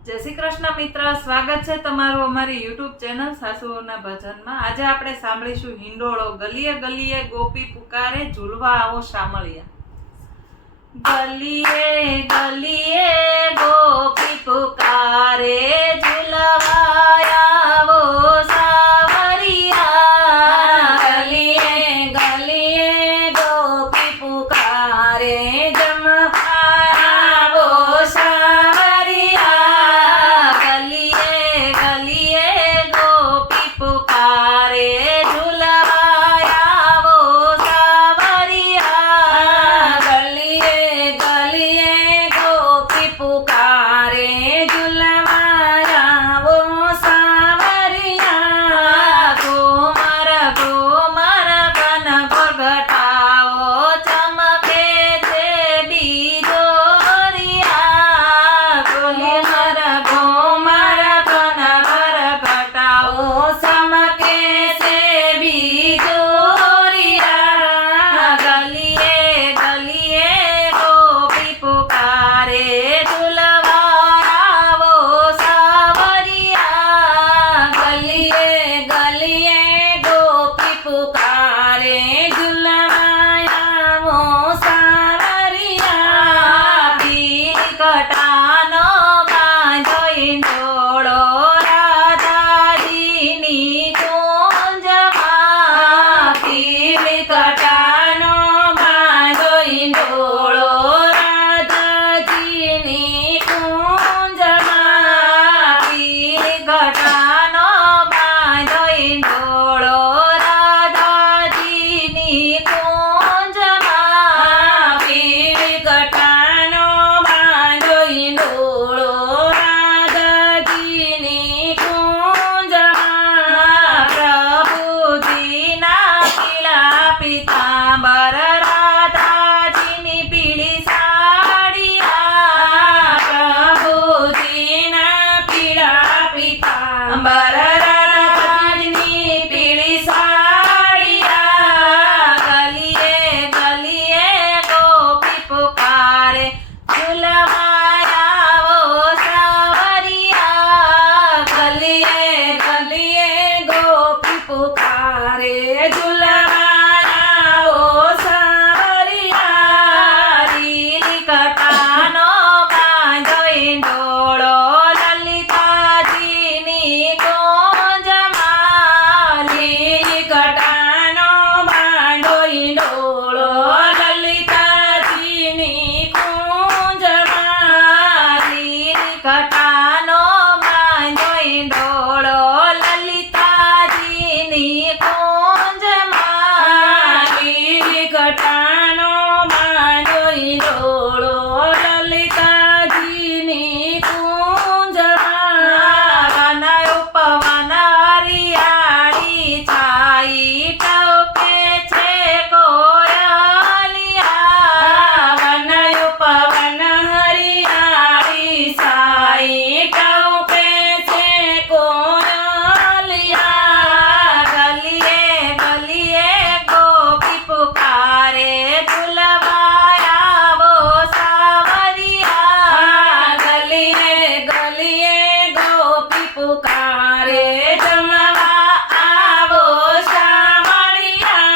જય શ્રી કૃષ્ણ મિત્ર, સ્વાગત છે તમારું અમારી યુટ્યુબ ચેનલ સાસુઓના ભજનમાં। આજે આપણે સાંભળીશું હિંડોળો। ગલીએ ગલીએ ગોપી પુકારે, ઝૂલવા આવો શામળિયા। ગલીએ ગલીએ ગોપી પુકારે, ઝૂલવા આવો સાવરિયા। ગલીએ ગલીએ ગોપી પુકારે, જમવા આવો સાવરિયા। ગલીએ ગલીએ ગોપી પુકારે, ઝૂલવા આવો સાવરિયા। ગલીએ ગલીએ ગોપી પુકારે, ઝૂલવા આવો સાવરિયા। ઘુમર ઘુમર ઘન ઘોઘટાઓ, ચમકે છે બીજોરિયા। ઘુમર ઘુમર ઘન ઘોઘટાઓ, ચમકે છે બીજોરિયા। ગલીએ ગલીએ ગોપી પુકારે, ઝૂલવા આવો સાવરિયા। ગલીએ ગલીએ ગોપી પુકારે, ઝૂલવા આવો સાવરિયા। કટાનો બાંધો ઈંડોળો, રાધાજીની કુંજમાં। કટાનો બાંધો ઈંડોળો, રાધાજીની કુંજમાં। કટાનો બાંધો ઈંડોળો, રાધાજીની કુંજમાં। કટાનો બાંધો ઈંડોળો, રાધાજીની કુંજમાં। પ્રભુજીના પીળા પીતાંબર, રાધાજીની પીળી સાડિયા। પ્રભુજીના પીળા પીતાંબર, રાધાજીની પીળી સાડિયા। ગલીએ ગલીએ ગોપી પુકારે, ઝૂલવા આવો સાવરિયા। ગલીએ ગલીએ ગોપી પુકારે, ઝૂલવા આવો સાવરિયા। લીલી કટાનો બાંધો ઈંડોળો, લલિતાજીની કુંજમાં। લીલી કટાનો બાંધો ઈંડોળો, લલિતાજીની કુંજમાં। લીલી કટાનો બાંધો ઈંડોળો, લલિતાજીની કુંજમાં। લીલી કટાનો બાંધો ઈંડોળો, લલિતાજીની કુંજમાં। વન ઉપવન હરિયાળી છાઈ, ટપકે છે કોયલિયા। વન ઉપવન હરિયાળી છાઈ, ટપકે છે કોયલિયા। ગલીએ ગલીએ ગોપી પુકારે, ઝૂલવા આવો સાવરિયા। ગલીએ ગલીએ ગોપી પુકારે, જમવા આવો શામળિયા।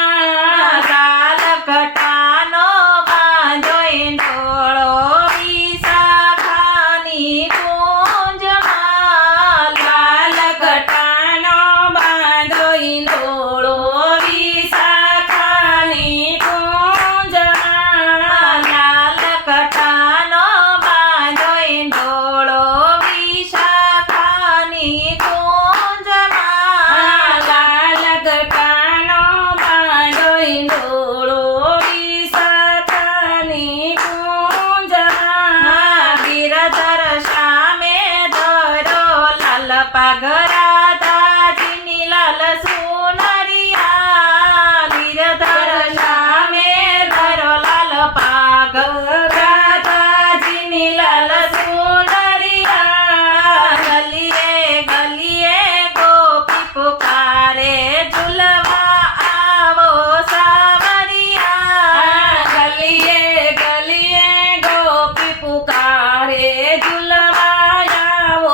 લાલ ઘટાનો બાંધો ઈંડોળો, વિશાખાની કુંજમાં। લાલ કટાનો બાંધો ઈંડોળો, વિશાખાની કુંજમાં। લાલ ઘટાનો બાંધો ઈંડોળો, વિશાખાની કુંજમાં। લાલ કટાનો બાંધો ઈંડોળો, વિશાખાની કુંજમાં। ગિરધર સામે ધરો લાલ પાઘ, રાધાજીની લાલ સુનરિયા। ગિરધર સામે ધરો લાલ પાઘ, રાધાજીની લાલ સુનરિયા। ગલીએ ગલીએ ગોપી પુકારે, ઝૂલવા આવો સાવરિયા। ગલીએ ગલીએ ગોપી પુકારે, ઝૂલવા આવો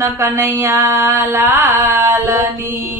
કૃષ્ણ કનૈયા લાલની